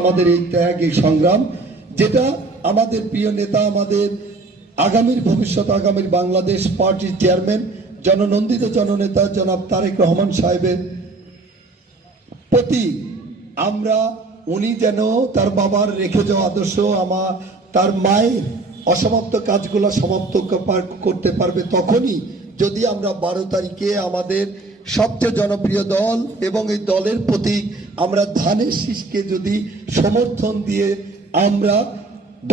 আমাদের এই ত্যাগ, এই সংগ্রাম, যেটা আমাদের প্রিয় নেতা, আমাদের আগামীর ভবিষ্যৎ, আগামীর বাংলাদেশ পার্টির চেয়ারম্যান, জননন্দিত জননেতা জনাব তারেক রহমান সাহেবের প্রতি আমরা, উনি যেন তার বাবার রেখে যাওয়া আদর্শ, তার মায়ের অসমাপ্ত কাজগুলো সমাপ্ত করতে পারবে তখনই যদি আমরা 12 তারিখে আমাদের সবচেয়ে জনপ্রিয় দল এবং এই দলের প্রতি আমরা ধানের শীষকে যদি সমর্থন দিয়ে আমরা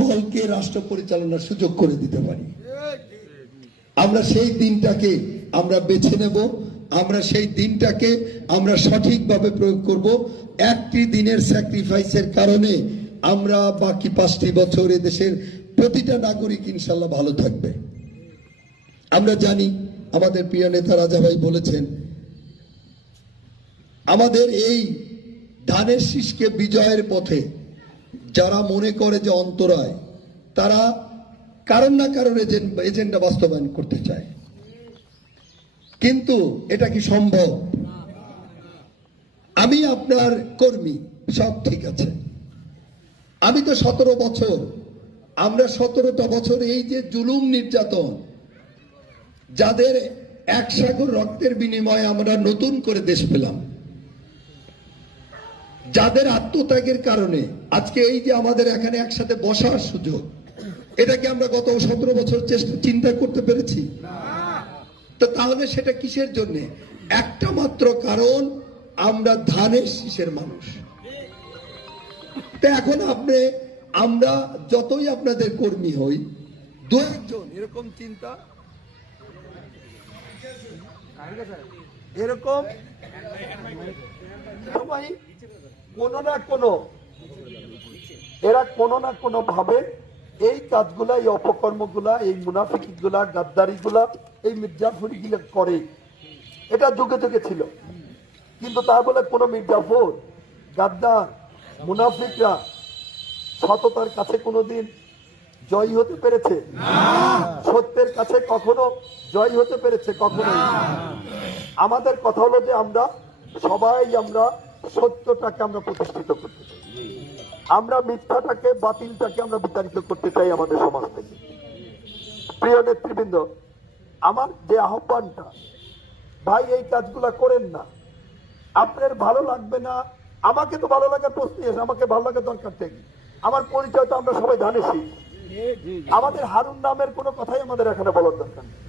দলকে রাষ্ট্র পরিচালনার সুযোগ করে দিতে পারি। আমরা সেই দিনটাকে আমরা বেছে নেব, আমরা সেই দিনটাকে আমরা সঠিকভাবে প্রয়োগ করব। একটি দিনের স্যাক্রিফাইসের কারণে আমরা বাকি 5টি বছর এদেশের প্রতিটা নাগরিক ইনশাল্লাহ ভালো থাকবে। আমরা জানি আমাদের প্রিয় নেতা রাজা ভাই বলেছেন, আমাদের এই ধানের শীষকে বিজয়ের পথে যারা মনে করে যে অন্তরায়, তারা কারণ না কারণ এজেন্ডা বাস্তবায়ন করতে চায়, কিন্তু এটা কি সম্ভব? আমি আপনার কর্মী, সব ঠিক আছে, আমি তো 17 বছর, আমরা 17টা বছর এই যে জুলুম নির্যাতন, যাদের এক সাগর রক্তের বিনিময়ে আমরা নতুন করে দেশ পেলাম, যাদের আত্মত্যাগের কারণে আজকে এই যে আমাদের এখানে একসাথে বসার সুযোগ, এটাকে আমরা গত 17 বছর চিন্তা করতে পেরেছি? তো তাহলে সেটা কিসের জন্য? একটা মাত্র কারণ, আমরা ধানের শীষের মানুষ। তো এখন আমরা যতই আপনাদের কর্মী হই, দু একজন এরকম চিন্তা, এরকম সবাই কোনো না কোনো ভাবে এই কাজগুলা, এই অপকর্মগুলা, এই মুনাফিকিগুলা, গাদ্দারিগুলা, এই মির্জাফরগুলা করে। এটা যুগে যুগে ছিল, কিন্তু তা বলে কোনো মির্জাফর, গাদ্দার, মুনাফিকরা সততার কাছে কোনোদিন জয়ী হতে পেরেছে? সত্যের কাছে কখনো জয়ী হতে পেরেছে? কখনো। আমাদের কথা হলো যে আমরা সত্যটাকে আমরা প্রতিষ্ঠিত করতে চাই, আমরা মিথ্যাটাকে, বাতিলটাকে আমরা বিতাড়িত করতে চাই আমাদের সমাজ থেকে। প্রিয় নেতৃবৃন্দ, আমার যে আহ্বানটা, ভাই এই কাজগুলা করেন না। আপনার ভালো লাগবে না, আমাকে তো ভালো লাগার প্রশ্নই আছে, আমাকে ভালো লাগার দরকার থেকে, আমার পরিচয় তো আমরা সবাই জানেছি। আমাদের হারুন নামের কোনো কথাই আমাদের এখানে বলার দরকার নেই।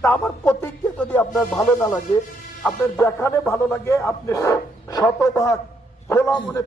তা আমার প্রতীককে যদি আপনার ভালো না লাগে, আপনার যেখানে ভালো লাগে আপনি শতভাগ খোলা মনে